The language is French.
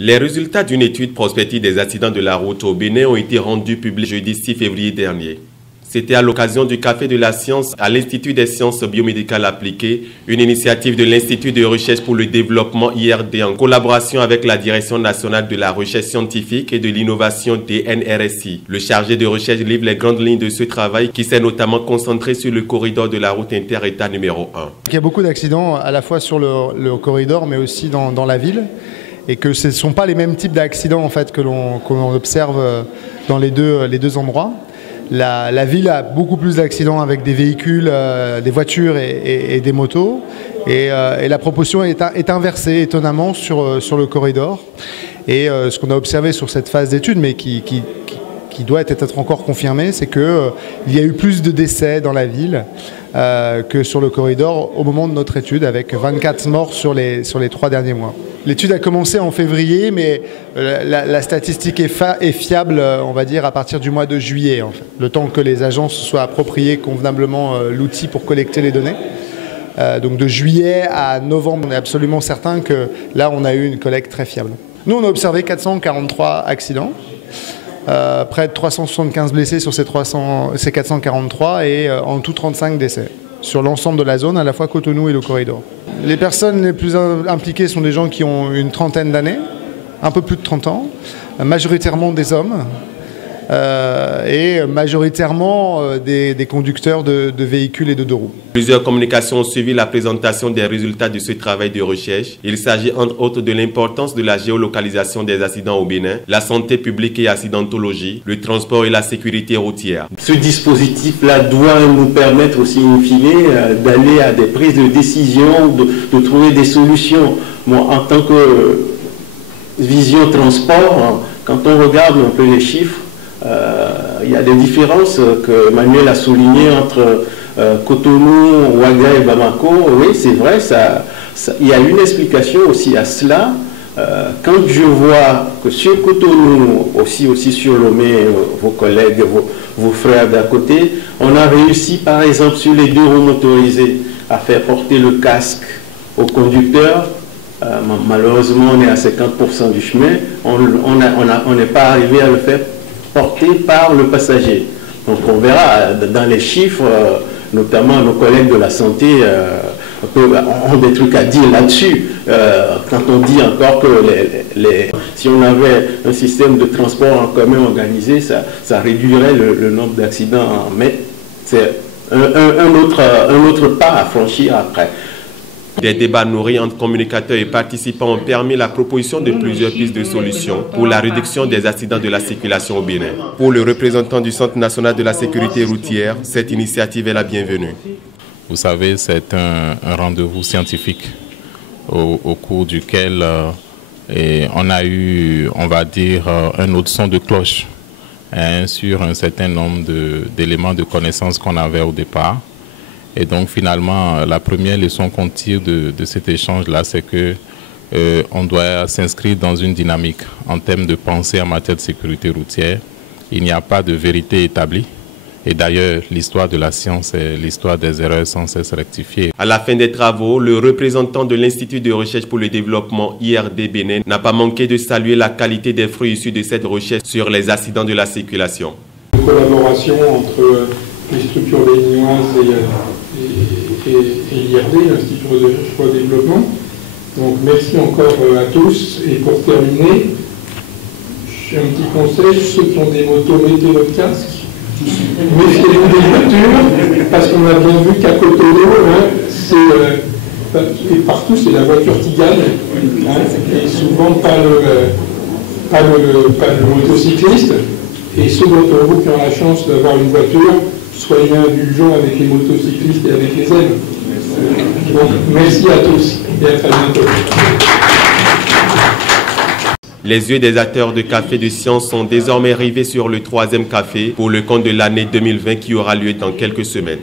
Les résultats d'une étude prospective des accidents de la route au Bénin ont été rendus publics jeudi 6 février dernier. C'était à l'occasion du Café de la Science à l'Institut des Sciences Biomédicales Appliquées, une initiative de l'Institut de Recherche pour le Développement IRD en collaboration avec la Direction nationale de la recherche scientifique et de l'innovation des NRSI. Le chargé de recherche livre les grandes lignes de ce travail qui s'est notamment concentré sur le corridor de la route inter-État numéro 1. Il y a beaucoup d'accidents à la fois sur le corridor mais aussi dans la ville. Et que ce ne sont pas les mêmes types d'accidents en fait, que l'on observe dans les deux endroits. La ville a beaucoup plus d'accidents avec des véhicules, des voitures et des motos. Et la proportion est inversée étonnamment sur le corridor. Et ce qu'on a observé sur cette phase d'étude, mais qui doit être encore confirmé, c'est qu'il y a eu plus de décès dans la ville que sur le corridor au moment de notre étude, avec 24 morts sur les 3 derniers mois. L'étude a commencé en février, mais la statistique est fiable, on va dire, à partir du mois de juillet, en fait. Le temps que les agences soient appropriées convenablement l'outil pour collecter les données. Donc de juillet à novembre, on est absolument certain que là, on a eu une collecte très fiable. Nous, on a observé 443 accidents. Près de 375 blessés sur ces 443 et en tout 35 décès sur l'ensemble de la zone, à la fois Cotonou et le corridor. Les personnes les plus impliquées sont des gens qui ont une trentaine d'années, un peu plus de 30 ans, majoritairement des hommes et majoritairement des conducteurs de véhicules et de deux roues. Plusieurs communications ont suivi la présentation des résultats de ce travail de recherche. Il s'agit entre autres de l'importance de la géolocalisation des accidents au Bénin, la santé publique et accidentologie, le transport et la sécurité routière. Ce dispositif-là doit nous permettre aussi, in fine, d'aller à des prises de décision, de trouver des solutions. Moi, en tant que vision transport, quand on regarde un peu les chiffres, il y a des différences que Manuel a soulignées entre Cotonou, Ouaga et Bamako. Oui, c'est vrai, il y a une explication aussi à cela. Quand je vois que sur Cotonou, aussi sur Lomé, vos collègues, vos frères d'à côté, on a réussi par exemple sur les deux roues motorisées à faire porter le casque au conducteur. Malheureusement, on est à 50% du chemin. On n'est pas arrivé à le faire porté par le passager. Donc on verra dans les chiffres, notamment nos collègues de la santé ont des trucs à dire là-dessus. Quand on dit encore que si on avait un système de transport en commun organisé, ça réduirait le nombre d'accidents. Mais c'est un autre pas à franchir après. Des débats nourris entre communicateurs et participants ont permis la proposition de plusieurs pistes de solutions pour la réduction des accidents de la circulation au Bénin. Pour le représentant du Centre national de la sécurité routière, cette initiative est la bienvenue. Vous savez, c'est un rendez-vous scientifique au cours duquel on a eu, on va dire, un autre son de cloche sur un certain nombre d'éléments de connaissances qu'on avait au départ. Et donc finalement, la première leçon qu'on tire de cet échange-là, c'est que on doit s'inscrire dans une dynamique en termes de pensée en matière de sécurité routière. Il n'y a pas de vérité établie. Et d'ailleurs, l'histoire de la science est l'histoire des erreurs sans cesse rectifiées. À la fin des travaux, le représentant de l'Institut de recherche pour le développement IRD Bénin n'a pas manqué de saluer la qualité des fruits issus de cette recherche sur les accidents de la circulation. Une collaboration entre les structures béninoises et l'IRD, l'Institut de recherche pour le développement. Donc merci encore à tous. Et pour terminer, j'ai un petit conseil, ceux qui ont des motos, mettez votre casque. Méfiez-vous des voitures, parce qu'on a bien vu qu'à Cotonou, et partout c'est la voiture qui gagne, et souvent pas le motocycliste. Et ceux d'entre vous qui ont la chance d'avoir une voiture, soyez indulgents avec les motocyclistes et avec les ailes. Donc merci à tous et à très bientôt. Les yeux des acteurs de Café de Science sont désormais rivés sur le 3e café pour le compte de l'année 2020 qui aura lieu dans quelques semaines.